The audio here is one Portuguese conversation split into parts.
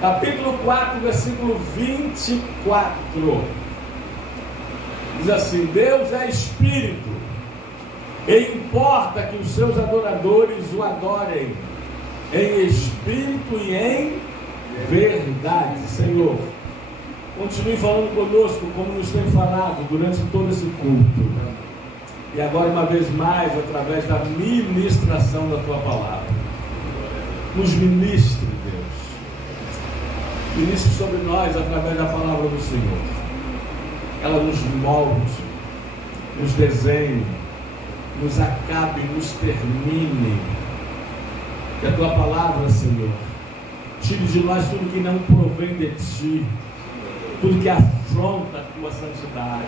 capítulo 4, versículo 24. Diz assim: Deus é Espírito, e importa que os seus adoradores o adorem em espírito e em verdade. Senhor, continue falando conosco como nos tem falado durante todo esse culto. E agora, uma vez mais, através da ministração da Tua palavra. Nos ministre, Deus. Ministre sobre nós através da palavra do Senhor. Ela nos molde, nos desenhe, nos acabe, nos termine. Que a Tua palavra, Senhor, tire de nós tudo que não provém de Ti, tudo que afronta a Tua santidade.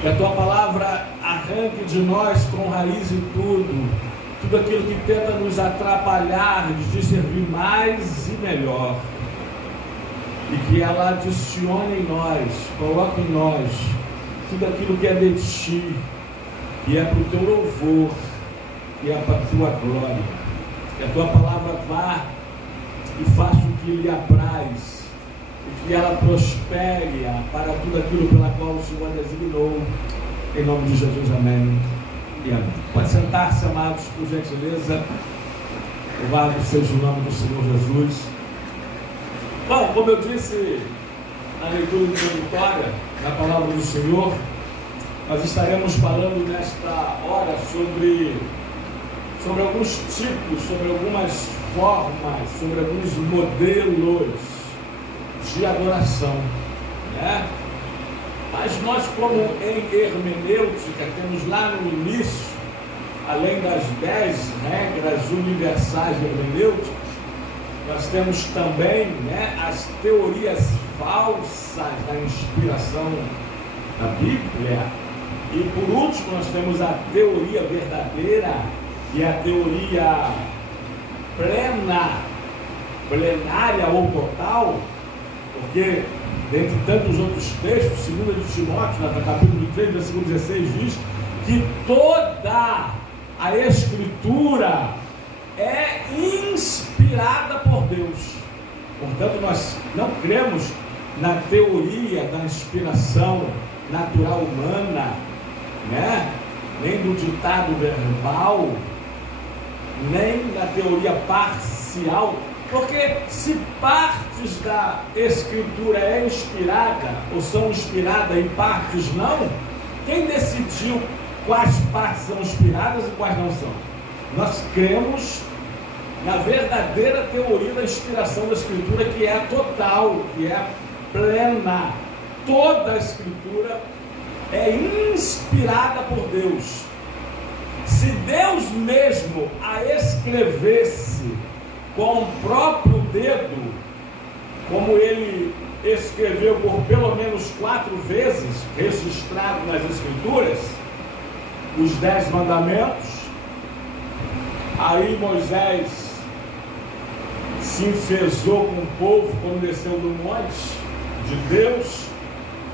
Que a Tua palavra arranque de nós com raiz e tudo aquilo que tenta nos atrapalhar de servir mais e melhor. E que ela adicione em nós, coloque em nós tudo aquilo que é de Ti, que é para o Teu louvor, que é para a Tua glória. Que a Tua palavra vá e faça o que lhe apraz, e que ela prospere para tudo aquilo pela qual o Senhor designou. Em nome de Jesus, amém e amém. Pode sentar-se, amados, por gentileza. Louvado seja o nome do Senhor Jesus. Bom, como eu disse na leitura introdutória da palavra do Senhor, nós estaremos falando nesta hora sobre alguns tipos, sobre algumas formas, sobre alguns modelos de adoração, né? Mas nós, como em hermenêutica, temos lá no início, além das 10 regras universais de hermenêutica, nós temos também, né, as teorias falsas da inspiração da Bíblia. E por último nós temos a teoria verdadeira, que é a teoria plenária ou total, porque dentre tantos outros textos, 2 de Timóteo, no capítulo 3, versículo 16, diz que toda a Escritura é inspirada por Deus. Portanto, nós não cremos na teoria da inspiração natural humana, né? Nem do ditado verbal, nem na teoria parcial, porque se partes da Escritura é inspirada, ou são inspiradas e partes não, quem decidiu quais partes são inspiradas e quais não são? Nós cremos na verdadeira teoria da inspiração da Escritura, que é a total, que é a plena. Toda a Escritura é inspirada por Deus. Se Deus mesmo a escrevesse com o próprio dedo, como Ele escreveu por pelo menos 4 vezes, registrado nas Escrituras, os 10 mandamentos, aí Moisés se enfezou com o povo quando desceu do monte de Deus,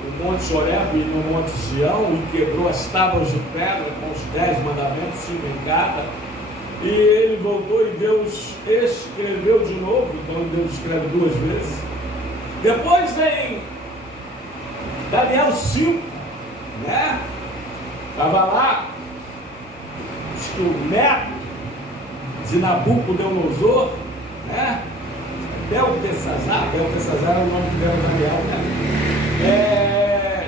o monte Horebe e no monte Sião, e quebrou as tábuas de pedra com os 10 mandamentos, 5 em cada, e ele voltou e Deus escreveu de novo. Então Deus escreve 2 vezes. Depois em Daniel 5, né? Estava lá, acho que o neto de Nabucodonosor, né? Beltesazar era o nome que deram a Daniel, né?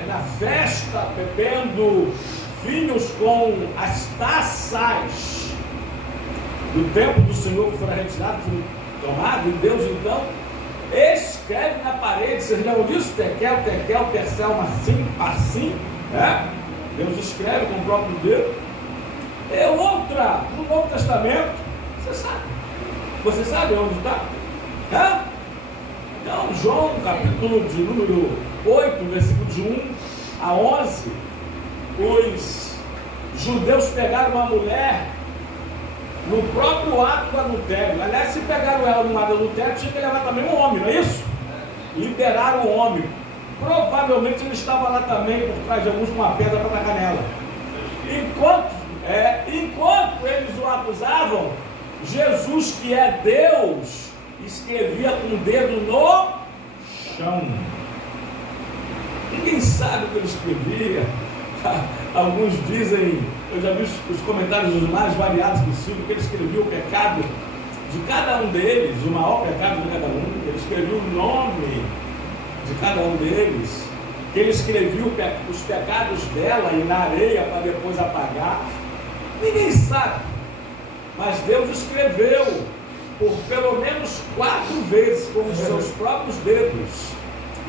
Na festa, bebendo vinhos com as taças do templo do Senhor que foram retirados, foram tomados, e Deus então escreve na parede. Vocês lembram disso? Tekel, Persel, assim, né? Deus escreve com o próprio dedo. É outra, no Novo Testamento, você sabe onde está? Então, João, capítulo de número 8, versículo de 1 a 11, os judeus pegaram uma mulher no próprio ato do adultério. Aliás, se pegaram ela no ato do adultério, tinha que levar também um homem, não é isso? Liberaram o homem. Provavelmente ele estava lá também por trás de alguns com uma pedra para tacar nela. Enquanto eles o acusavam, Jesus, que é Deus, escrevia escrevia com o dedo no chão. Ninguém sabe o que ele escrevia. Alguns dizem, eu já vi os comentários os mais variados possíveis, que ele escrevia o pecado de cada um deles, o maior pecado de cada um, que ele escrevia o nome de cada um deles, que ele escrevia os pecados dela e na areia para depois apagar. Ninguém sabe, mas Deus escreveu por pelo menos 4 vezes com os seus próprios dedos,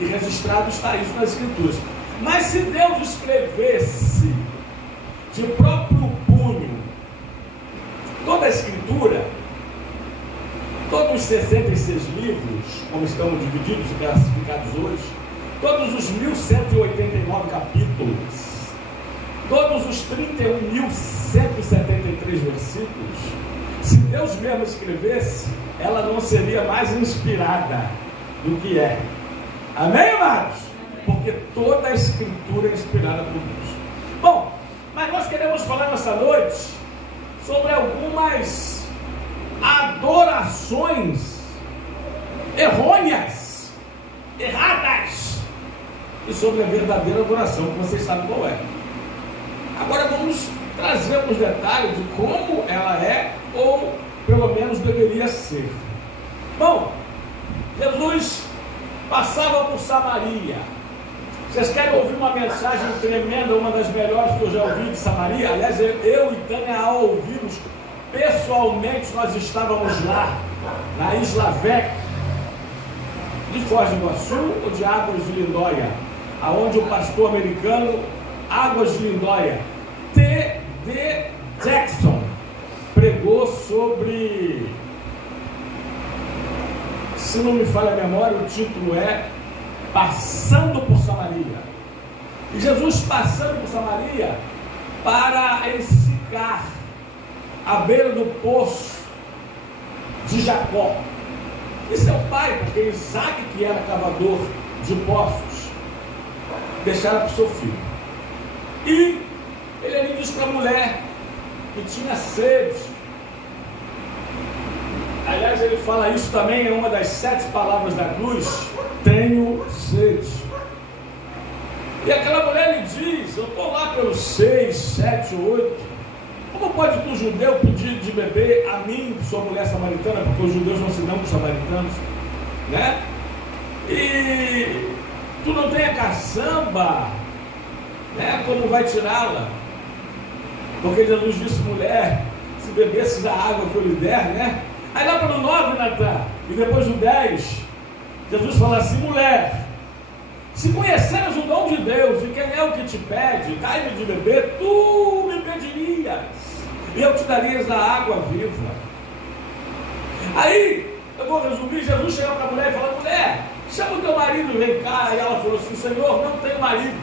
e registrado está isso nas Escrituras. Mas se Deus escrevesse de próprio punho toda a Escritura, todos os 66 livros, como estão divididos e classificados hoje, todos os 1189 capítulos, todos os 31.173 versículos, se Deus mesmo escrevesse, ela não seria mais inspirada do que é. Amém, amados? Porque toda a Escritura é inspirada por Deus. Bom, mas nós queremos falar nessa noite sobre algumas adorações errôneas, erradas, e sobre a verdadeira adoração, que vocês sabem qual é. Agora vamos trazer alguns detalhes de como ela é, ou pelo menos deveria ser. Bom, Jesus passava por Samaria. Vocês querem ouvir uma mensagem tremenda, uma das melhores que eu já ouvi de Samaria? Aliás, eu e Tânia, ao ouvirmos pessoalmente, nós estávamos lá, na Isla Vec, de Foz do Iguaçu ou de Águas de Lindóia, aonde o pastor americano, Águas de Lindóia, T.D. Jackson, pregou sobre, se não me falha a memória, o título é Passando por Samaria. E Jesus passando por Samaria para Sicar, à beira do poço de Jacó. E seu pai, porque Isaac, que era cavador de poços, deixara para o seu filho. E ele ali diz para a mulher que tinha sede. Aliás, ele fala isso também em uma das 7 palavras da cruz: tenho sede. E aquela mulher lhe diz: eu estou lá pelos 6, 7, 8. Como pode tu, judeu, pedir de beber a mim, sua mulher samaritana? Porque os judeus não se dão com os samaritanos, né? E tu não tem a caçamba, né? Como vai tirá-la? Porque Jesus disse: mulher, se bebesses a água que eu lhe der, né? Aí lá para o 9, Natan, e depois o 10, Jesus fala assim: mulher, se conheceras o dom de Deus e quem é o que te pede, dai-me de beber, tu me pedirias, e eu te darias a água viva. Aí, eu vou resumir, Jesus chegou para a mulher e falou: mulher, chama o teu marido, vem cá. E ela falou assim: Senhor, não tenho marido.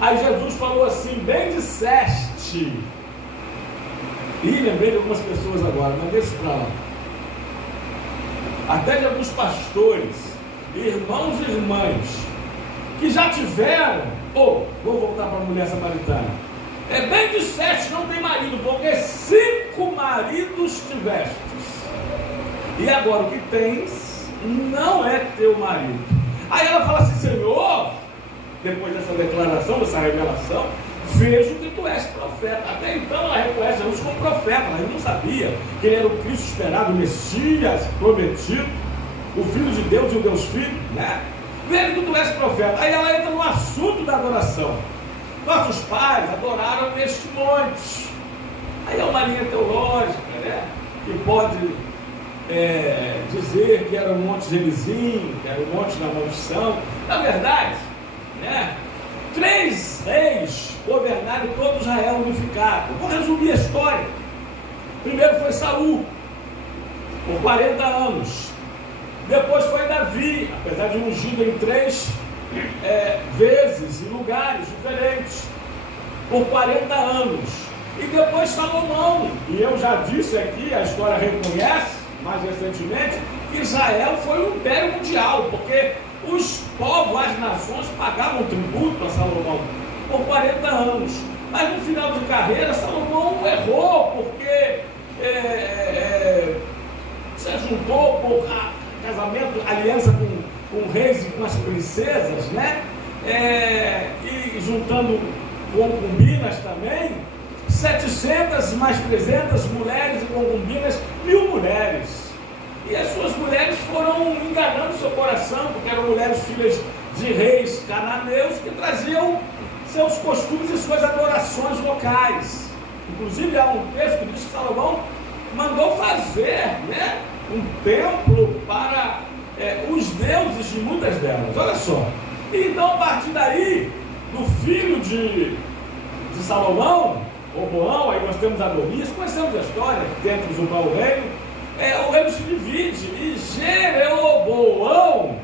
Aí Jesus falou assim: bem disseste. E lembrei de algumas pessoas agora, mas deixa para lá. Até de alguns pastores, irmãos e irmãs, que já tiveram, vou voltar para a mulher samaritana. Bem disseste, não tem marido, porque 5 maridos tivestes. E agora o que tens não é teu marido. Aí ela fala assim: Senhor, depois dessa declaração, dessa revelação, vejo que tu és profeta. Até então ela reconhece Jesus como profeta, mas não sabia que ele era o Cristo esperado, o Messias prometido, o Filho de Deus e o Deus Filho, né? Vejo que tu és profeta. Aí ela entra no assunto da adoração. Nossos pais adoraram neste monte. Aí é uma linha teológica, né? Que pode dizer que era o Monte Gerizim, que era o Monte da Maldição. Na verdade, né? 3 reis governaram todo Israel unificado. Eu vou resumir a história. Primeiro foi Saul, por 40 anos. Depois foi Davi, apesar de ungido em 3 vezes, em lugares diferentes, por 40 anos. E depois Salomão. E eu já disse aqui, a história reconhece, mais recentemente, que Israel foi um império mundial, porque os povos, as nações pagavam tributo a Salomão por 40 anos. Mas no final de carreira, Salomão errou, porque se juntou por casamento, aliança com reis e com as princesas, né? E juntando concubinas também, 700 mais 300 mulheres e concubinas, 1000 mulheres. E as suas mulheres foram enganando seu coração, porque eram mulheres filhas de reis cananeus que traziam seus costumes e suas adorações locais. Inclusive há um texto que diz que Salomão mandou fazer, né, um templo para os deuses de muitas delas. Olha só. E então, a partir daí, do filho de Salomão, Roboão, aí nós temos Adonias, conhecemos a história, dentro de um reino, o reino se divide, e Jeroboão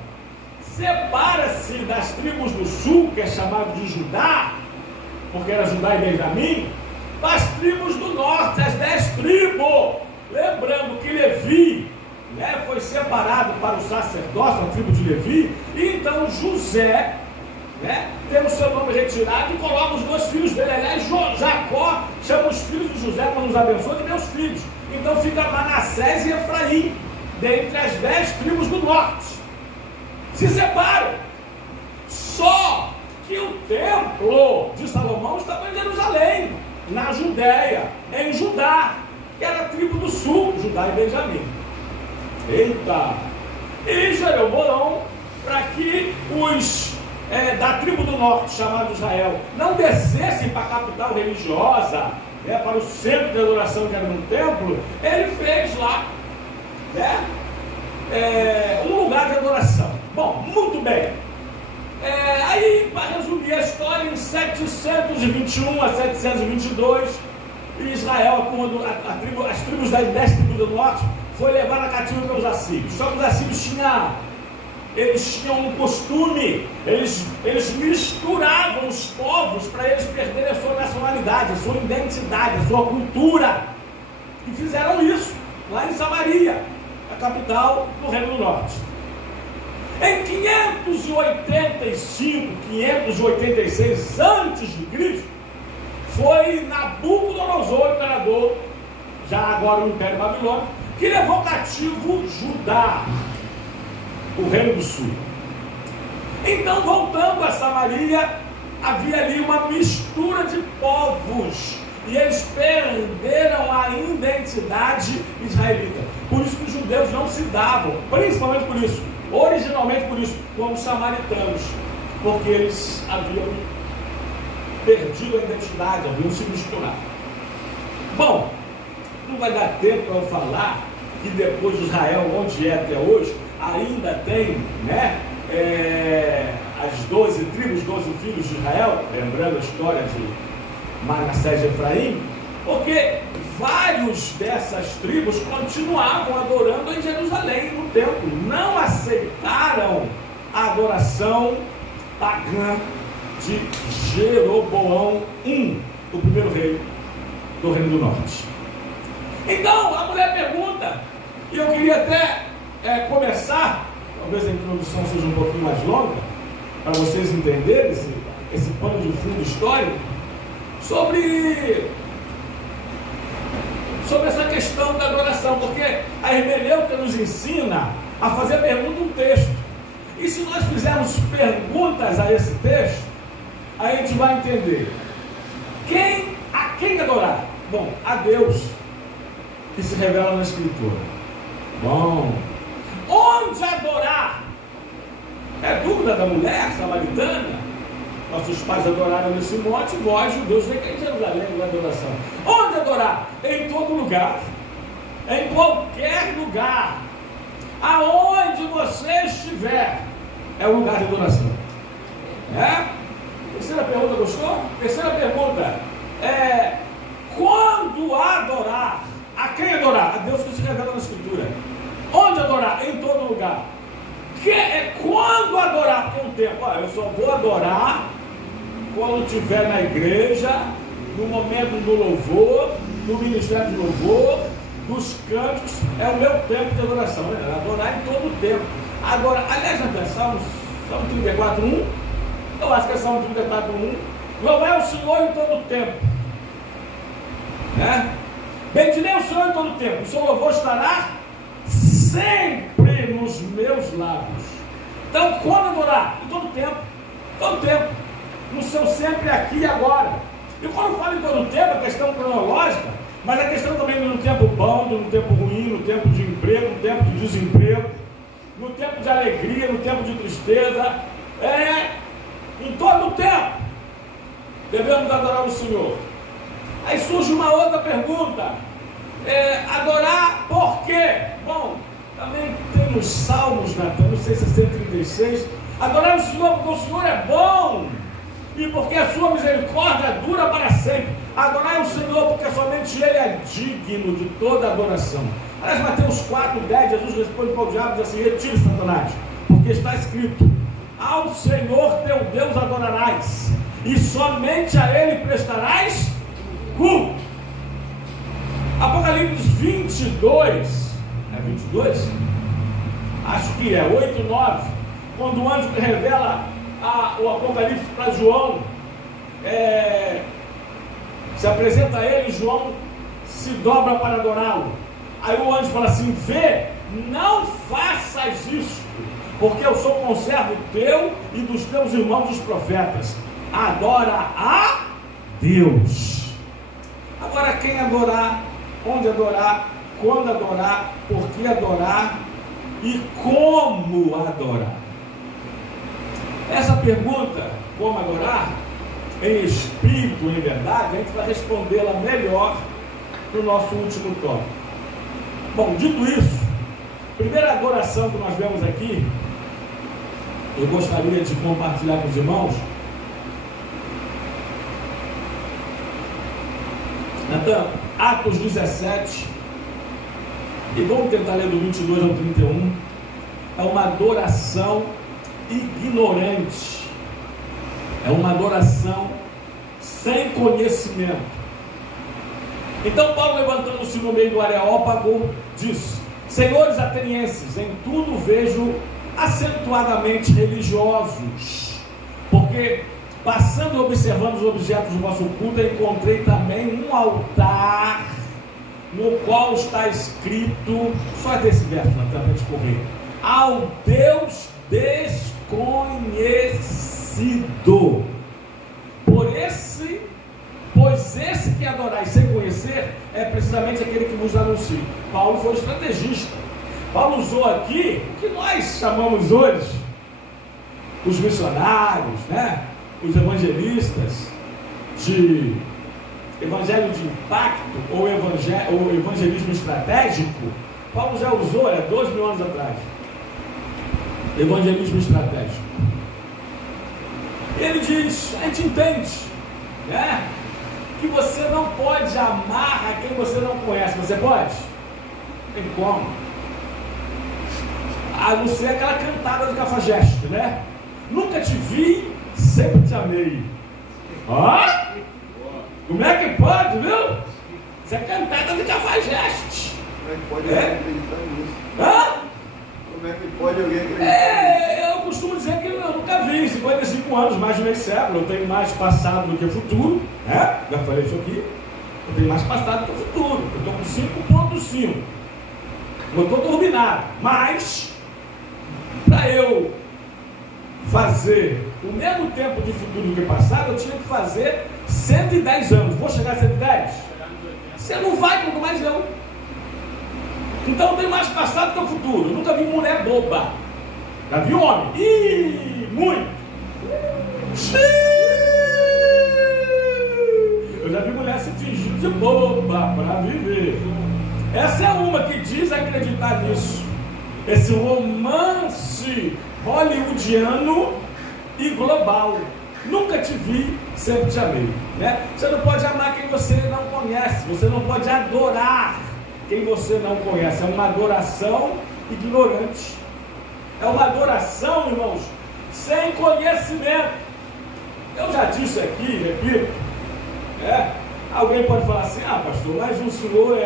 separa-se das tribos do sul, que é chamado de Judá, porque era Judá e Benjamim, das tribos do norte, as 10 tribos. Lembrando que Levi, né, foi separado para o sacerdócio, a tribo de Levi, e então José, né, tem o seu nome retirado e coloca os 2 filhos dele. Aliás, Jacó chama os filhos de José para nos abençoar de meus filhos. Então fica Manassés e Efraim, dentre as 10 tribos do norte. Se separam. Só que o templo de Salomão estava em Jerusalém, na Judéia, em Judá, que era a tribo do sul, Judá e Benjamim. Eita! E Jeroboão, para que os da tribo do norte, chamado Israel, não descessem para a capital religiosa, para o centro de adoração que era no templo, ele fez lá, né, um lugar de adoração. Bom, muito bem. Aí, para resumir a história, em 721 a 722, Israel, quando as tribos das 10 tribos do norte, foi levada cativo pelos assírios. Só que os assírios tinham um costume, eles misturavam os povos para eles perderem a sua nacionalidade, a sua identidade, a sua cultura. E fizeram isso lá em Samaria, a capital do Reino do Norte. Em 585, 586 a.C., foi Nabucodonosor, imperador, já agora o Império Babilônico, que levou cativo Judá, o Reino do Sul. Então, voltando a Samaria, havia ali uma mistura de povos, e eles perderam a identidade israelita. Por isso que os judeus não se davam, principalmente por isso, originalmente por isso, com os samaritanos, porque eles haviam perdido a identidade, haviam se misturado. Bom, não vai dar tempo para eu falar que depois de Israel, onde é até hoje, ainda tem, né, as 12 tribos, 12 filhos de Israel, lembrando a história de Manassés e Efraim, porque vários dessas tribos continuavam adorando em Jerusalém, no templo, não aceitaram a adoração pagã de Jeroboão I, o primeiro rei do Reino do Norte. Então a mulher pergunta, e eu queria até começar, talvez a introdução seja um pouquinho mais longa, para vocês entenderem esse pano de fundo histórico, sobre essa questão da adoração, porque a hermenêutica nos ensina a fazer pergunta um texto, e se nós fizermos perguntas a esse texto, a gente vai entender a quem adorar. Bom, a Deus, que se revela na Escritura. Bom, onde adorar? É dúvida da mulher samaritana. Nossos pais adoraram nesse monte, vós, judeus, vem cá em Jerusalém, na adoração. Onde adorar? Em todo lugar, em qualquer lugar, aonde você estiver, é um lugar de adoração. Terceira pergunta, gostou? Terceira pergunta quando adorar? A quem adorar? A Deus, que se revela na Escritura. Onde adorar? Em todo lugar. Quando adorar? Tem um tempo. Eu só vou adorar quando estiver na igreja, no momento do louvor, no ministério de louvor, dos cânticos. É o meu tempo de adoração, né? Adorar em todo o tempo. Agora, aliás, na Salmo 34:1, eu acho que é Salmo 34:1, louvar o Senhor em todo o tempo, né? Bendirei o Senhor em todo o tempo, o seu louvor estará sempre nos meus lábios. Então, quando adorar? Em todo tempo. Todo tempo. No seu sempre aqui e agora. E quando eu falo em todo tempo, a questão cronológica, mas a questão também no tempo bom, no tempo ruim, no tempo de emprego, no tempo de desemprego, no tempo de alegria, no tempo de tristeza. Em todo o tempo devemos adorar o Senhor. Aí surge uma outra pergunta. Adorar por quê? Bom, também tem nos Salmos, Natan, não sei se é 136. Adorar o Senhor porque o Senhor é bom e porque a sua misericórdia dura para sempre. Adorar o Senhor porque somente Ele é digno de toda adoração. Aliás, Mateus 4:10, Jesus responde para o diabo e diz assim: retire, Satanás, porque está escrito: ao Senhor teu Deus adorarás e somente a Ele prestarás culto. Apocalipse 22, é 22? Acho que é 8, 9, quando o anjo revela o Apocalipse para João, se apresenta a ele, João se dobra para adorá-lo. Aí o anjo fala assim: vê, não faças isso, porque eu sou conservo teu e dos teus irmãos os profetas. Adora a Deus. Agora, quem adorar, onde adorar, quando adorar, por que adorar e como adorar? Essa pergunta, como adorar, em espírito, em verdade, a gente vai respondê-la melhor no nosso último tópico. Bom, dito isso, primeira adoração que nós vemos aqui, eu gostaria de compartilhar com os irmãos. Então, Atos 17, e vamos tentar ler do 22 ao 31, é uma adoração ignorante, é uma adoração sem conhecimento. Então Paulo, levantando-se no meio do Areópago, diz: senhores atenienses, em tudo vejo acentuadamente religiosos, porque passando e observando os objetos do vosso culto, encontrei também um altar no qual está escrito, só desse verso, na tampa de correr: ao Deus desconhecido. Pois esse que adorais sem conhecer é precisamente aquele que vos anuncia. Paulo foi estrategista. Paulo usou aqui o que nós chamamos hoje os missionários, né? Os evangelistas de evangelho de impacto ou evangelismo estratégico. Paulo já usou 2.000 anos atrás. Evangelismo estratégico. Ele diz, a gente entende, né, que você não pode amar a quem você não conhece. Você pode? Tem como? A não ser aquela cantada do Cafajeste, né? Nunca te vi, sempre te amei. Como é que pode, viu? Isso é cantada do Cafajeste. Como é que pode alguém acreditar nisso? Como é que pode alguém acreditar? Eu costumo dizer que eu nunca vi, 55 anos, mais de meio século, eu tenho mais passado do que futuro, né? Já falei isso aqui, eu tenho mais passado do que futuro, eu estou com 5,5, eu estou turbinado, mas para eu fazer o mesmo tempo de futuro do que passado, eu tinha que fazer 110 anos, vou chegar a 110? Você não vai, quanto mais eu. Então eu tenho mais passado que o futuro. Eu nunca vi mulher boba. Já vi homem? Muito. Eu já vi mulher se fingir de boba para viver. Essa é uma que diz acreditar nisso. Esse romance hollywoodiano e global. Nunca te vi, sempre te amei, né? Você não pode amar quem você não conhece. Você não pode adorar quem você não conhece. É uma adoração ignorante. É uma adoração, irmãos, sem conhecimento. Eu já disse aqui, repito, alguém pode falar assim: pastor, mas o senhor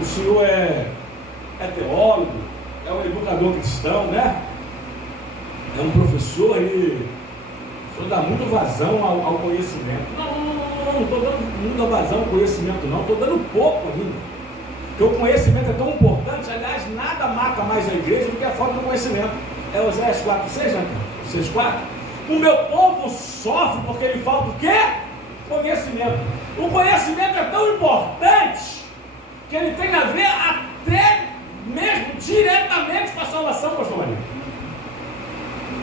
o senhor é teólogo, é um educador cristão, né? É um professor e o senhor dá muita vazão ao conhecimento. Não estou dando muita vazão ao conhecimento, não. Estou dando pouco ainda. Porque o conhecimento é tão importante conhecimento. É Oséias 4:6, né? 6:4. O meu povo sofre porque lhe falta o quê? Conhecimento. O conhecimento é tão importante que ele tem a ver até mesmo diretamente com a salvação, pastor Maria.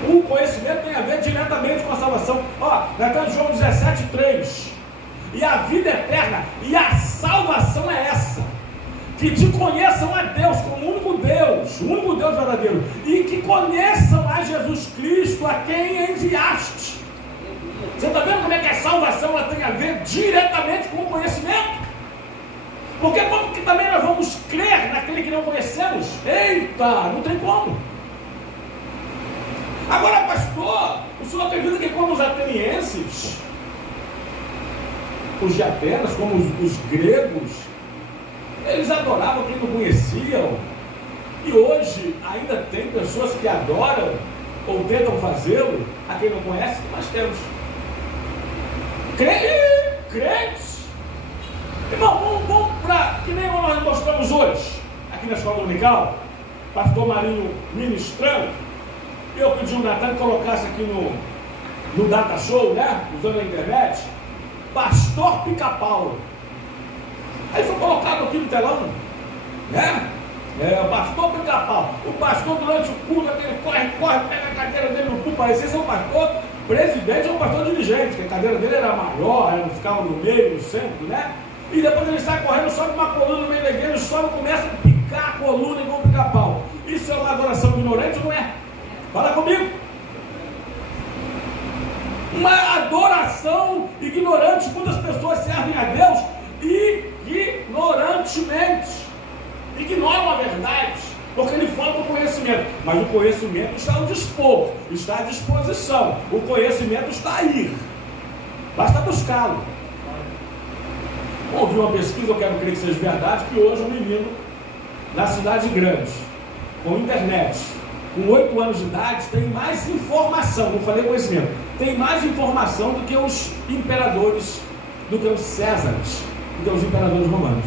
O conhecimento tem a ver diretamente com a salvação. Ó, nós estamos em João 17:3. E a vida eterna e a salvação é essa: que te conheçam a Deus como o único Deus verdadeiro, e que conheçam a Jesus Cristo, a quem enviaste. Você está vendo como é que a salvação ela tem a ver diretamente com o conhecimento? Porque como que também nós vamos crer naquele que não conhecemos? Eita, não tem como. Agora, pastor, o senhor acredita que como os atenienses, os de Atenas, como os gregos, eles adoravam quem não conheciam, e hoje ainda tem pessoas que adoram ou tentam fazê-lo a quem não conhece? Nós temos crentes. Irmão, vamos para que nem nós mostramos hoje aqui na escola dominical, pastor Marinho ministrando. Eu pedi o Natan que colocasse aqui no Data Show, né? Usando a internet, Pastor Pica-Pau. Aí foi colocado aqui no telão, né? O pastor Pica-Pau. O pastor, durante o culto, ele corre, pega a cadeira dele no púlpito, parecia ser um pastor presidente ou um pastor dirigente, que a cadeira dele era maior, ele ficava no meio, no centro, né? E depois ele sai correndo, sobe uma coluna no meio da igreja, sobe e começa a picar a coluna igual um pica-pau. Isso é uma adoração ignorante ou não é? Fala comigo. Uma adoração ignorante. Muitas pessoas servem a Deus ignorantemente. Ignoram a verdade, porque lhe falta o conhecimento. Mas o conhecimento está ao dispor, está à disposição. O conhecimento está aí. Basta buscá-lo. Ouvi uma pesquisa, eu quero crer que seja verdade, que hoje um menino na cidade grande, com internet, com 8 anos de idade, tem mais informação, não falei conhecimento, tem mais informação do que os imperadores, do que os Césares, do que os imperadores romanos.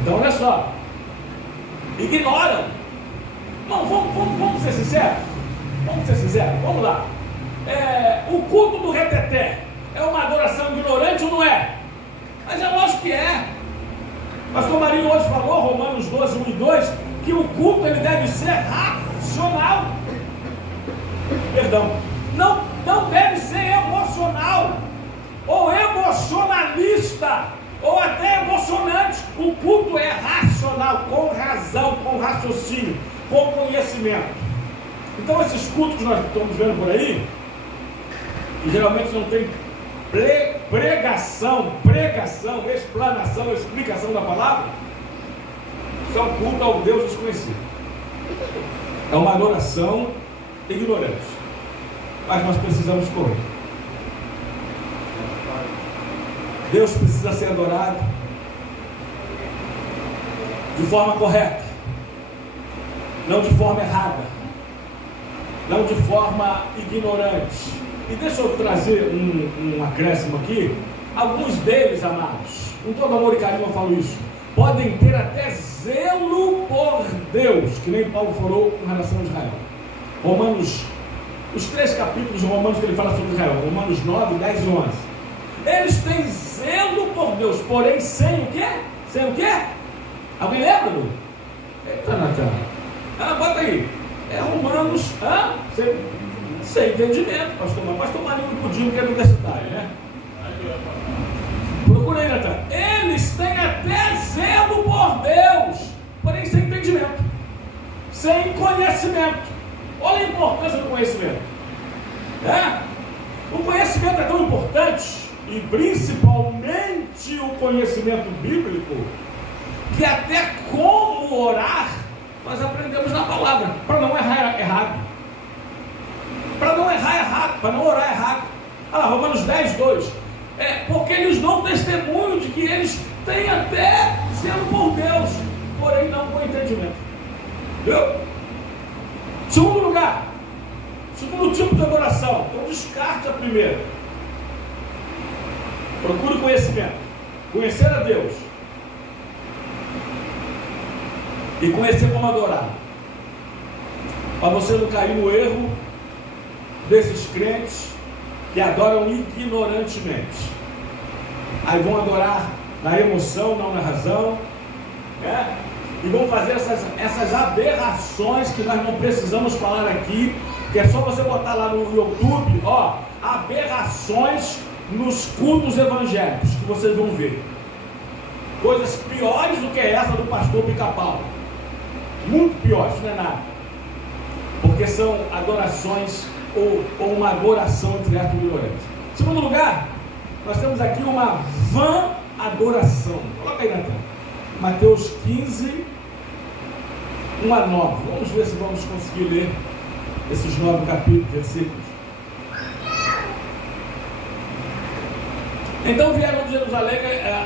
Então olha só, ignoram. Não, vamos ser sinceros? Vamos lá. O culto do reteté é uma adoração ignorante ou não é? Mas é lógico que é. Pastor Marinho hoje falou, Romanos 12, 1 e 2, que o culto ele deve ser racional. Perdão. Não deve ser emocional, ou emocionalista, ou até emocionante. O culto é racional, com razão, com raciocínio, com conhecimento. Então esses cultos que nós estamos vendo por aí, que geralmente não tem pregação, explanação, explicação da palavra, são culto ao Deus desconhecido. É uma adoração ignorante. Mas nós precisamos correr. Deus precisa ser adorado de forma correta, não de forma errada, não de forma ignorante. E deixa eu trazer um acréscimo aqui. Alguns deles, amados, com todo amor e carinho eu falo isso, podem ter até zelo por Deus, que nem Paulo falou com relação a Israel. Romanos, os 3 capítulos de Romanos que ele fala sobre Israel, Romanos 9, 10 e 11. Eles têm zelo por Deus, porém sem o quê? Sem o quê? Alguém lembra? Eita, Natan. Bota aí. É Romanos, sem entendimento, pastor Marinho não podia, porque é universitário, né? Procura aí, Natan. Eles têm até zelo por Deus, porém sem entendimento, sem conhecimento. Olha a importância do conhecimento. O conhecimento é tão importante, e principalmente o conhecimento bíblico, que até como orar nós aprendemos na palavra, para não errar errado. Para não errar errado, para não orar errado. Romanos 10, 2. Porque eles dão testemunho de que eles têm até zelo por Deus, porém não com entendimento. Viu? Segundo lugar, segundo tipo de adoração, então descarte a primeira. Procure conhecimento, conhecer a Deus e conhecer como adorar. para você não cair no erro desses crentes que adoram ignorantemente. Aí vão adorar na emoção, não na razão, né? E vão fazer essas aberrações que nós não precisamos falar aqui, que é só você botar lá no YouTube, ó, aberrações nos cultos evangélicos, que vocês vão ver. Coisas piores do que essa do pastor Pica-Pau. Muito piores, isso não é nada. Porque são adorações ou uma adoração entre ato e ignorante. Em segundo lugar, nós temos aqui uma vã adoração. Coloca aí na tela. Mateus 15, 1 a 9. Vamos ver se vamos conseguir ler esses 9 capítulos, versículos. Então vieram de Jerusalém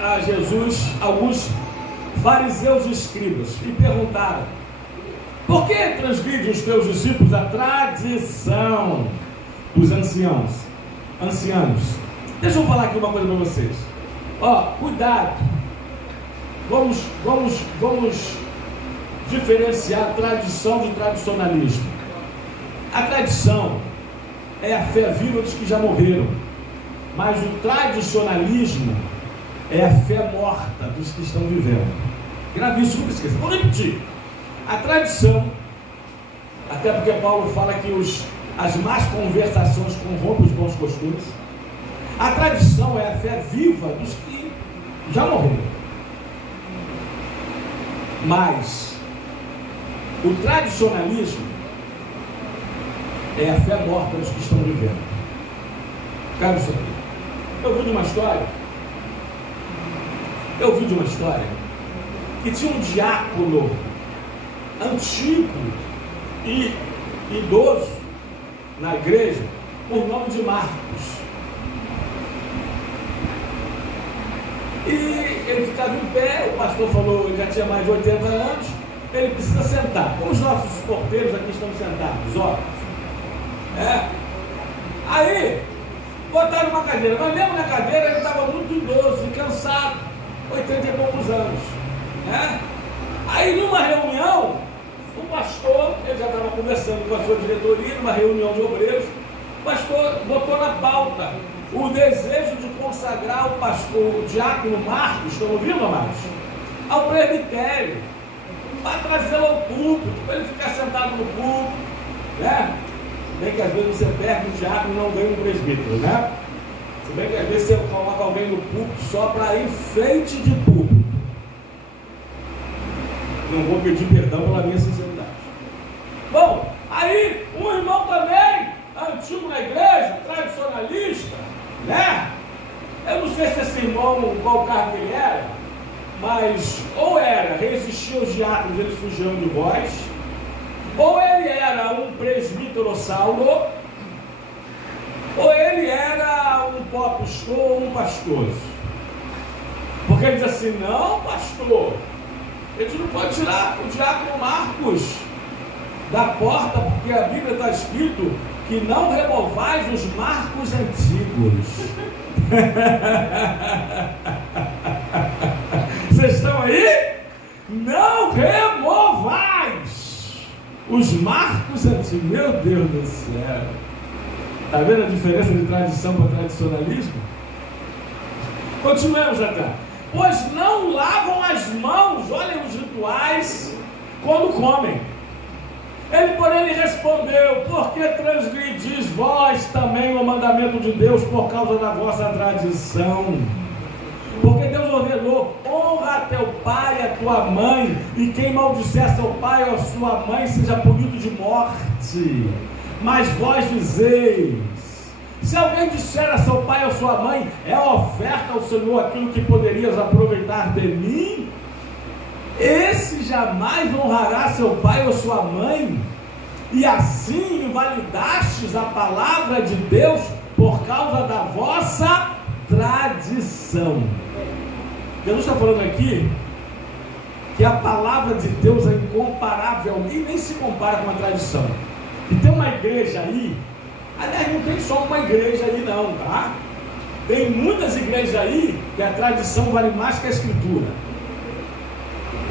a Jesus alguns fariseus e escribas e perguntaram: por que transgride os teus discípulos a tradição dos ancianos? Deixa eu falar aqui uma coisa para vocês. Ó, cuidado. Vamos diferenciar tradição de tradicionalismo. A tradição é a fé viva dos que já morreram, mas o tradicionalismo é a fé morta dos que estão vivendo. Grave isso, nunca esqueça. Vou repetir. A tradição, até porque Paulo fala que as más conversações corrompem os bons costumes. A tradição é a fé viva dos que já morreram. Mas o tradicionalismo é a fé morta dos que estão vivendo. Cabe isso aqui. Eu vi de uma história que tinha um diácono antigo e idoso na igreja, por nome de Marcos. E ele ficava em pé, o pastor falou, ele já tinha mais de 80 anos, ele precisa sentar. Como os nossos porteiros aqui estão sentados, ó. Aí, botaram uma cadeira, mas mesmo na cadeira ele estava muito idoso e cansado, 80 e poucos anos. Aí numa reunião, o pastor, ele já estava conversando com a sua diretoria, numa reunião de obreiros, o pastor botou na pauta o desejo de consagrar o diácono Marcos, estão ouvindo, amados? Ao presbitério, para trazê-lo ao púlpito, para ele ficar sentado no púlpito, né? Bem que às vezes você perde um diácono e não ganha um presbítero, né? Se bem que às vezes você coloca alguém no púlpito só para enfeite de púlpito. Não vou pedir perdão pela minha sinceridade. Bom, aí um irmão também, antigo na igreja, tradicionalista, né? Eu não sei se esse irmão, qual cargo ele era, mas ou era resistir aos diáconos, eles fugiam de voz, ou ele era um presbiterossauro, ou ele era um pastor ou um pastoso. Porque ele diz assim: não, pastor, a gente não pode tirar o diácono Marcos da porta, porque a Bíblia está escrito que não removais os marcos antigos. Vocês estão aí? Não removais os marcos antigos. Meu Deus do céu. Está vendo a diferença de tradição para tradicionalismo? Continuemos até. Pois não lavam as mãos, olhem os rituais, quando comem. Ele, porém, lhe respondeu: por que transgredis vós também o mandamento de Deus por causa da vossa tradição? Porque Deus ordenou: honra teu pai e a tua mãe, e quem maldisser seu pai ou sua mãe seja punido de morte. Mas vós dizeis: se alguém disser a seu pai ou sua mãe, é oferta ao Senhor aquilo que poderias aproveitar de mim, esse jamais honrará seu pai ou sua mãe, e assim invalidastes a palavra de Deus por causa da vossa tradição. Jesus está falando aqui que a palavra de Deus é incomparável e nem se compara com a tradição. E tem uma igreja aí, aliás, não tem só uma igreja aí não, tá? Tem muitas igrejas aí que a tradição vale mais que a escritura.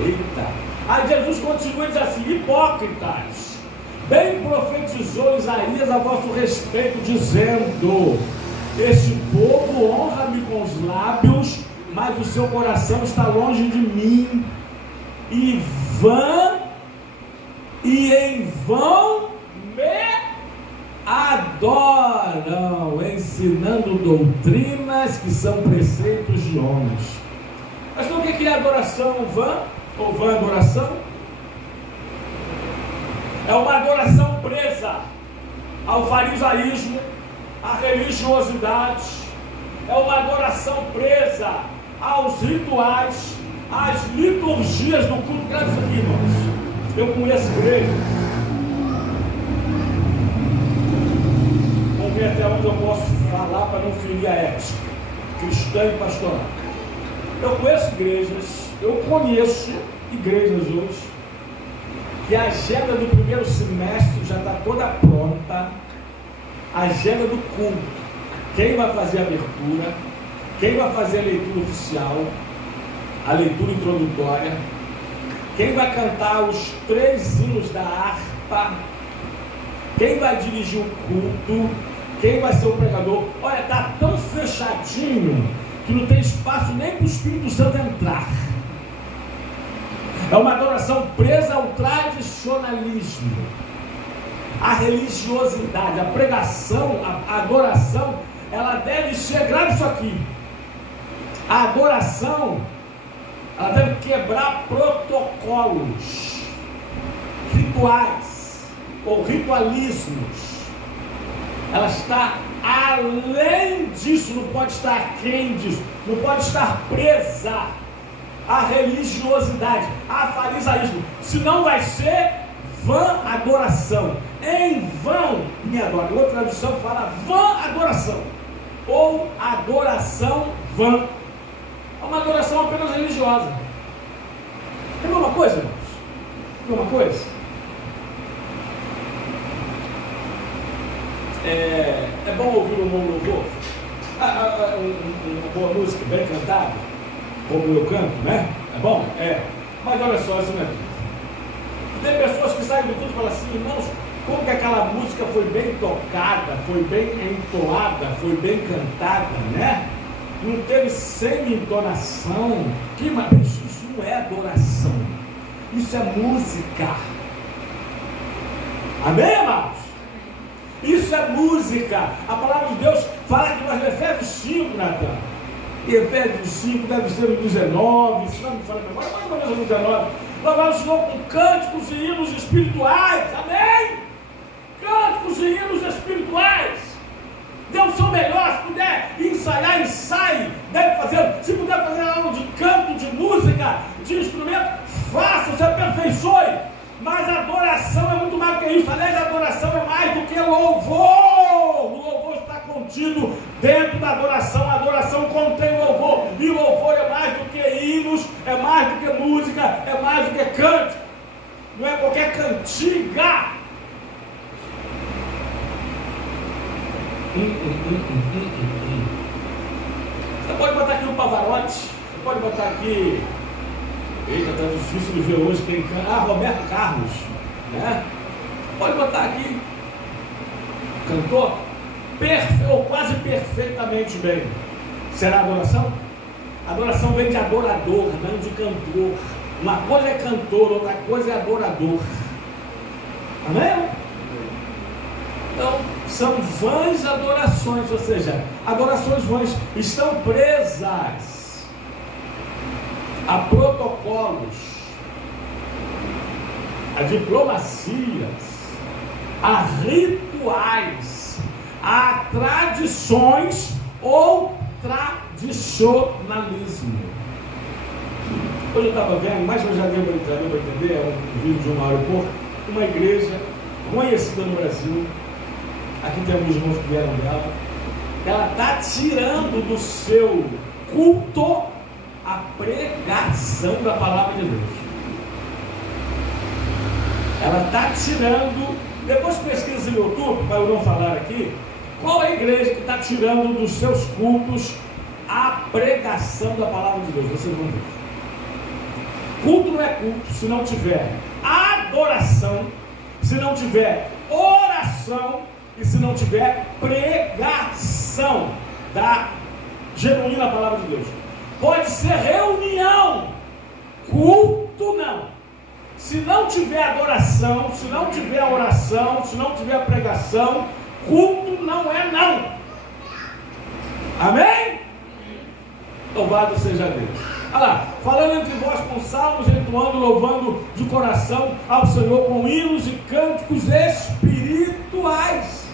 Eita! Aí Jesus continua e diz assim: hipócritas, Bem profetizou Isaías a vosso respeito, dizendo: este povo honra-me com os lábios, mas o seu coração está longe de mim, e em vão me adoram, ensinando doutrinas que são preceitos de homens. Mas então o que é adoração vã? Ou vã adoração? É uma adoração presa ao farisaísmo, à religiosidade. É uma adoração presa aos rituais, às liturgias do culto. Graças a Deus, irmãos. Eu conheço igreja. Vamos ver até onde eu posso falar para não ferir a ética cristã e pastoral. Eu conheço igrejas hoje, que a agenda do primeiro semestre já está toda pronta, a agenda do culto, quem vai fazer a abertura, quem vai fazer a leitura oficial, a leitura introdutória, quem vai cantar os 3 hinos da harpa, quem vai dirigir o culto, quem vai ser o pregador. Olha, está tão fechadinho que não tem espaço nem para o Espírito Santo entrar. É uma adoração presa ao tradicionalismo, à religiosidade, a pregação, a adoração, ela deve chegar nisso aqui. A adoração, ela deve quebrar protocolos, rituais ou ritualismos. Ela está além disso, não pode estar aquém disso, não pode estar presa à religiosidade, a farisaísmo, senão vai ser vã adoração. Em vão me adora. Outra tradução fala vã adoração, ou adoração vã. É uma adoração apenas religiosa. Quer ver uma coisa, irmãos? Quer ver uma coisa? É bom ouvir um bom louvor, uma boa música, bem cantada, como eu canto, né? É bom? É. Mas olha só, isso não é tudo. Tem pessoas que saem do culto e falam assim: irmãos, como que aquela música foi bem tocada, foi bem entoada, foi bem cantada, né? Não teve semi-entonação. Isso não é adoração, isso é música. Amém, amados? Isso é música. A palavra de Deus fala que nós, Efésios 5, Natan, Efésios 5 deve ser no 19, se não me fala a memória, mais ou menos no 19. Nós vamos ensinar com cânticos e hinos espirituais. Amém? Cânticos e hinos espirituais. Dê o seu melhor. Se puder ensaiar, ensaie. Deve fazer. Se puder fazer aula de canto, de música, de instrumento, faça, se aperfeiçoe. Mas a adoração é muito mais do que isso. Aliás, a adoração é mais do que louvor. O louvor está contido dentro da adoração. A adoração contém louvor. E louvor é mais do que hinos, é mais do que música, é mais do que cântico. Não é qualquer cantiga. Você pode botar aqui o Pavarotti. Você pode botar aqui... Eita, tá difícil de ver hoje quem canta. Roberto Carlos, né? Pode botar aqui. Cantor ou quase perfeitamente bem. Será adoração? Adoração vem de adorador, não de cantor. Uma coisa é cantor, outra coisa é adorador. Amém? Então, são vãs adorações, ou seja, adorações vãs estão presas a protocolos, a diplomacias, a rituais, a tradições ou tradicionalismo. Hoje eu estava vendo, mas eu já deu para entender, é um vídeo de 1 hora e pouco, uma igreja conhecida no Brasil, aqui tem alguns irmãos que vieram dela, ela está tirando do seu culto a pregação da palavra de Deus. Ela está tirando, depois pesquisa no YouTube, para eu não falar aqui, qual é a igreja que está tirando dos seus cultos a pregação da palavra de Deus. Vocês vão ver. Culto não é culto se não tiver adoração se não tiver oração e se não tiver pregação da genuína palavra de Deus. Pode ser reunião, culto não. Se não tiver adoração, se não tiver oração, se não tiver pregação, culto não é não. Amém? Louvado seja Deus. Olha lá, falando entre vós com salmos, entoando, louvando de coração ao Senhor com hinos e cânticos espirituais.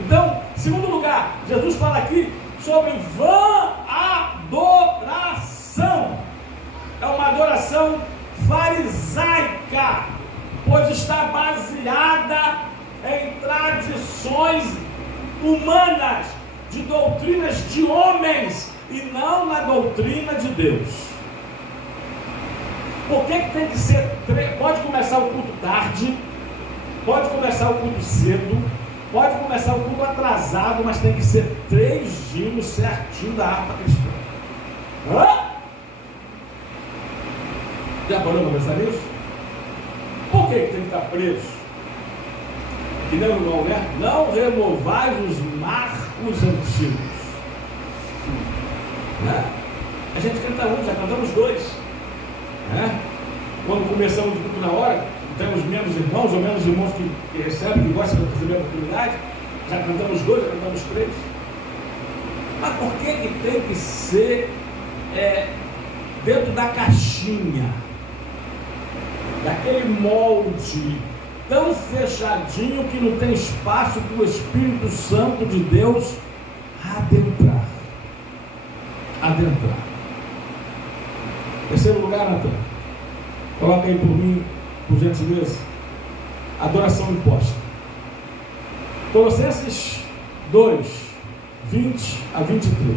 Então, segundo lugar, Jesus fala aqui sobre vã adoração. É uma adoração farisaica, pois está baseada em tradições humanas, de doutrinas de homens, e não na doutrina de Deus. Por que tem que ser? Pode começar o culto tarde, pode começar o culto cedo, pode começar o culto atrasado, mas tem que ser 3 dias certinho da harpa cristã. Já parou para pensar nisso? Por que tem que estar preso? E não, irmão, né? Não removais os marcos antigos. Né? A gente canta um, já cantamos 2. Né? Quando começamos o culto na hora, temos menos irmãos ou menos irmãos que recebem, que gostam de receber a oportunidade. Já cantamos 2, já cantamos 3. Mas por que tem que ser dentro da caixinha, daquele molde tão fechadinho que não tem espaço para o Espírito Santo de Deus adentrar? Terceiro lugar, Natan, coloca aí por mim, por gentileza, adoração imposta. Colossenses 2, 20 a 23.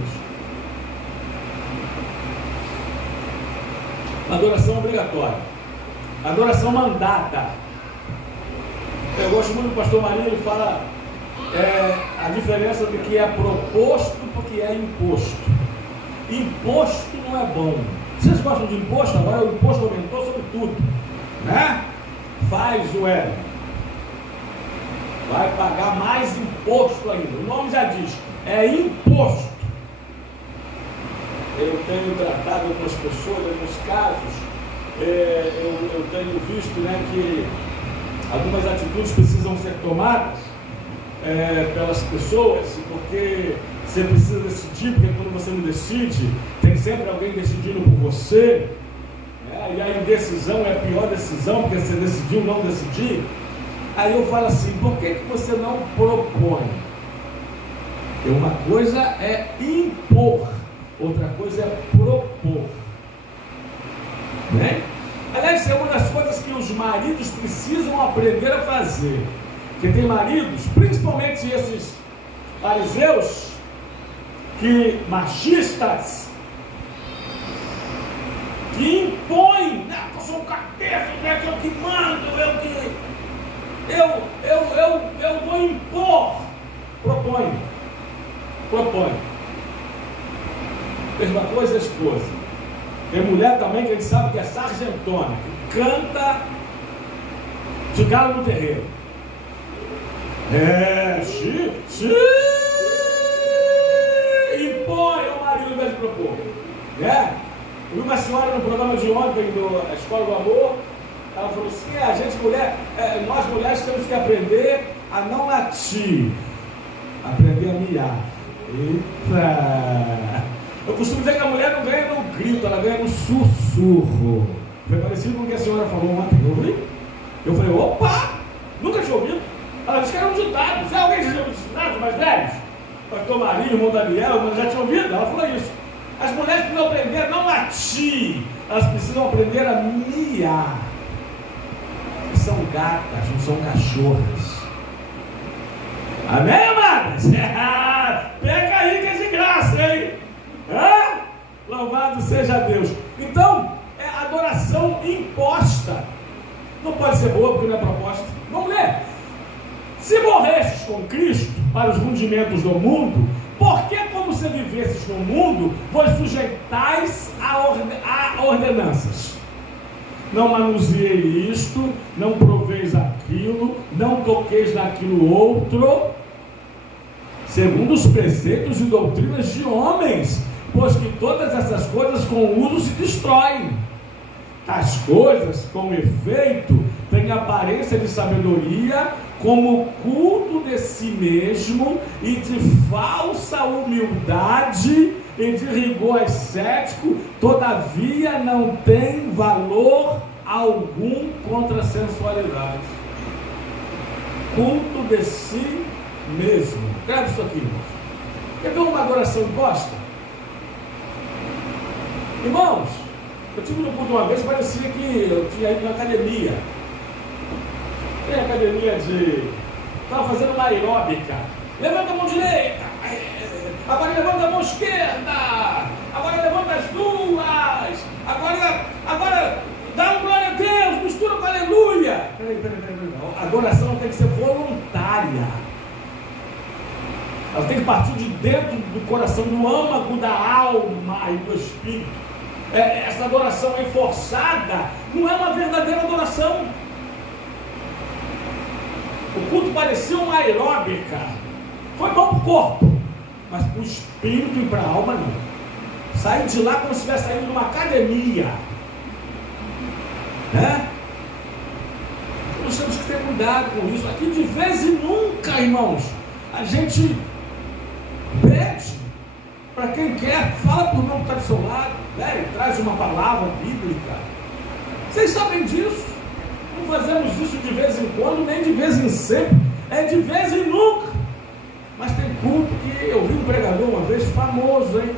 Adoração obrigatória, adoração mandada. Eu gosto muito do pastor Marinho, ele fala a diferença do que é proposto para o que é imposto. Imposto não é bom. Vocês gostam de imposto? Agora o imposto aumentou sobre tudo, né? Faz o L, vai pagar mais imposto ainda. O nome já diz, é imposto. Eu tenho tratado algumas pessoas, em alguns casos, eu tenho visto, né, que algumas atitudes precisam ser tomadas pelas pessoas, porque você precisa decidir, porque quando você não decide, tem sempre alguém decidindo por você, né? E a indecisão é a pior decisão, porque você decidiu não decidir. Aí eu falo assim, por que você não propõe? Porque uma coisa é impor, outra coisa é propor, né? Aliás, é uma das coisas que os maridos precisam aprender a fazer. Porque tem maridos, principalmente esses fariseus, machistas, que impõem, né? Eu sou o cabeça, né? Eu que mando, eu vou impor. Propõe. Mesma coisa a esposa. Tem mulher também que a gente sabe que é sargentona, que canta de galo no terreiro. Impõe ao marido ao invés de propor. Eu vi uma senhora no programa de ontem, da Escola do Amor, ela falou assim, a gente mulher, nós mulheres temos que aprender a não latir, aprender a miar. Eita! Eu costumo dizer que a mulher não ganha no grito, ela ganha no sussurro. Foi parecido com o que a senhora falou ontem, eu ouvi? Eu falei, opa! Nunca tinha ouvido. Ela disse que era um ditado. Se alguém já ouviu ditados mais velhos? Pastor Marinho, irmão Daniel, já tinha ouvido? Ela falou isso. As mulheres precisam aprender a não latir, elas precisam aprender a miar. São gatas, não são cachorras. Amém, amadas? Pega aí que é de graça, hein? Louvado seja Deus. Então, é adoração imposta. Não pode ser boa porque não é proposta. Vamos ler. Se morrestes com Cristo para os rudimentos do mundo, por que quando você vivesses no mundo, vos sujeitais a ordenanças? Não manuseie isto, não proveis aquilo, coloqueis naquilo outro, segundo os preceitos e doutrinas de homens, pois que todas essas coisas com uso se destroem. As coisas, com efeito, têm aparência de sabedoria, como culto de si mesmo e de falsa humildade e de rigor ascético, todavia não tem valor algum contra a sensualidade. Culto de si mesmo. Grave isso aqui, irmãos. Quer ver uma adoração imposta? Irmãos, eu tive no culto uma vez, parecia que eu tinha ido na academia. Tem academia de... Estava fazendo uma aeróbica. Levanta a mão direita. Agora levanta a mão esquerda. Agora levanta as duas. Agora dá um glória a Deus. Mistura com aleluia. Peraí. A adoração tem que ser voluntária. Ela tem que partir de dentro do coração, do âmago da alma e do espírito. Essa adoração forçada não é uma verdadeira adoração. O culto parecia uma aeróbica. Foi bom para o corpo, mas para o espírito e para a alma não. Sair de lá como se estivesse saindo de uma academia. Né? Nós temos que ter cuidado com isso. Aqui de vez em nunca, irmãos, a gente pede para quem quer, fala para o irmão que está do seu lado, né? Traz uma palavra bíblica. Vocês sabem disso. Não fazemos isso de vez em quando, nem de vez em sempre, é de vez em nunca. Mas tem culto que eu vi um pregador uma vez famoso, hein?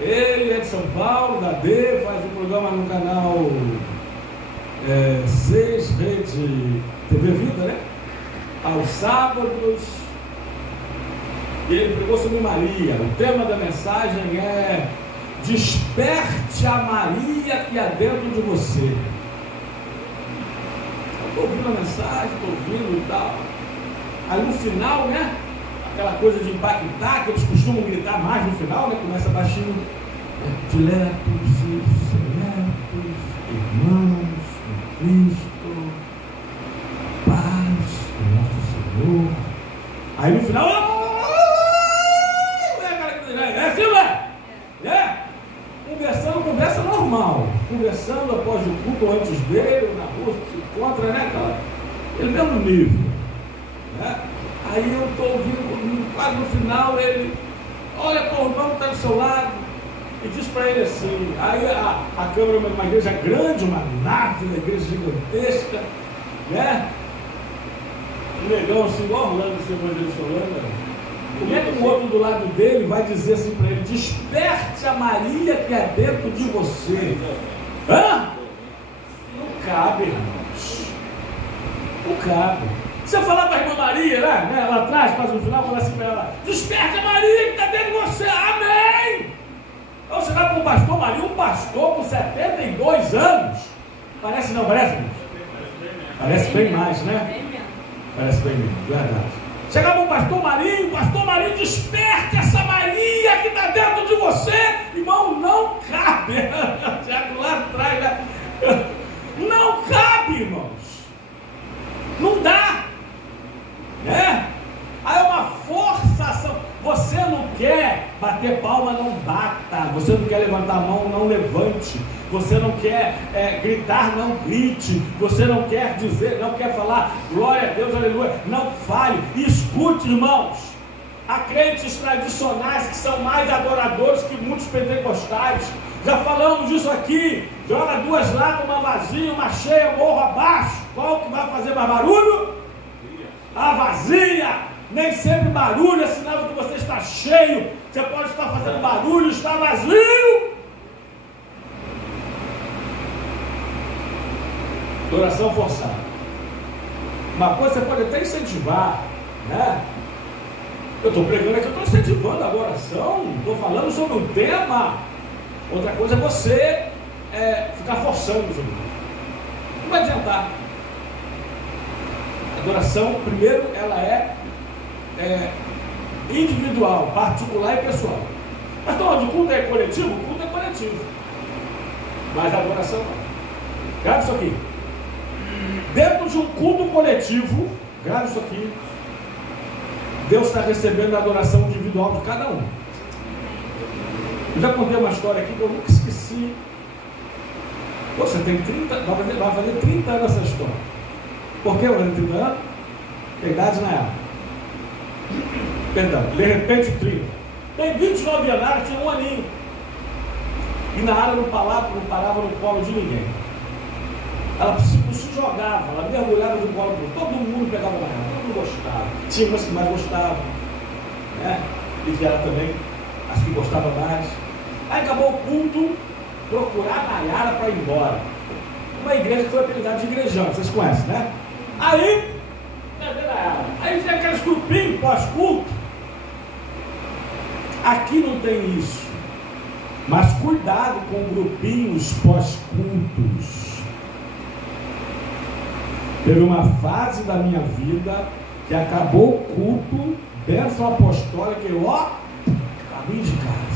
Ele é de São Paulo, da D, faz um programa no canal 6, Rede TV Vida, né? Aos sábados. E ele pregou sobre Maria. O tema da mensagem é: desperte a Maria que há dentro de você. Estou ouvindo a mensagem, estou ouvindo e tal. Aí no final, né? Aquela coisa de impactar, que eles costumam gritar mais no final, né? Começa baixinho. Diletos e seletos, irmãos em Cristo, paz do nosso Senhor. Aí no final, é assim, né? Conversa normal, conversando após o culto, ou antes dele, na rua, se encontra, né? Ele mesmo nível, né? Aí eu estou ouvindo, quase no final, ele olha para o irmão que está do seu lado e diz para ele assim. Aí a câmera é uma igreja grande, uma nave, uma igreja gigantesca, né? Um negão assim, igual Orlando, o senhor de Solana. Como é que o outro do lado dele vai dizer assim para ele: desperte a Maria que é dentro de você? Hã? Não cabe, irmãos. Não cabe. Se eu falar para a irmã Maria, né, lá atrás, quase no final, falar assim para ela: desperte a Maria que está dentro de você, amém! Eu chegar para o pastor Maria, um pastor com 72 anos, parece não, parece? Parece bem mais, né? Parece bem menos, verdade. Chegava o pastor Marinho, desperte essa Maria que está dentro de você. Irmão, não cabe. Tiago lá atrás, né? Não cabe, irmãos. Não dá. Né? Aí é uma forçação. Você não quer bater palma, não bata. Você não quer levantar a mão, não levante. Você não quer gritar, não grite. Você não quer dizer, não quer falar glória a Deus, aleluia, não fale. Escute, irmãos. Há crentes tradicionais que são mais adoradores que muitos pentecostais. Já falamos disso aqui. Joga duas latas, uma vazia, uma cheia, morro abaixo. Qual que vai fazer mais barulho? A vazia. Nem sempre barulho é sinal de que você está cheio. Você pode estar fazendo barulho e estar vazio. Adoração forçada. Uma coisa você pode até incentivar, né? Eu estou pregando aqui, eu estou incentivando a adoração, estou falando sobre um tema. Outra coisa é você ficar forçando os irmãos. Não vai adiantar. A adoração, primeiro, ela é individual, particular e pessoal. Mas então, o culto é coletivo? O culto é coletivo. Mas a adoração não. Grave isso aqui. Dentro de um culto coletivo, grave isso aqui. Deus está recebendo a adoração individual de cada um. Eu já contei uma história aqui que eu nunca esqueci. Você tem 30, vai fazer 30 anos essa história. Por que eu tenho 30 anos? A idade não é ela. Perdão, de repente 30. Tem 29 anos, ela tinha um aninho. E na área não parava no colo de ninguém. Ela se jogava, ela mergulhava no colo. Todo mundo pegava na ela, todo mundo gostava. Tinha umas que mais gostavam, né? E vieram também as que gostavam mais. Aí acabou o culto, procurar a Nayara para ir embora. Uma igreja que foi apelidada de igrejão, vocês conhecem, né? Aí, cadê Nayara? Aí tinha aqueles grupinhos pós-culto. Aqui não tem isso. Mas cuidado com grupinhos pós-cultos. Teve uma fase da minha vida que acabou o culto, bênção apostólica, caminho de casa.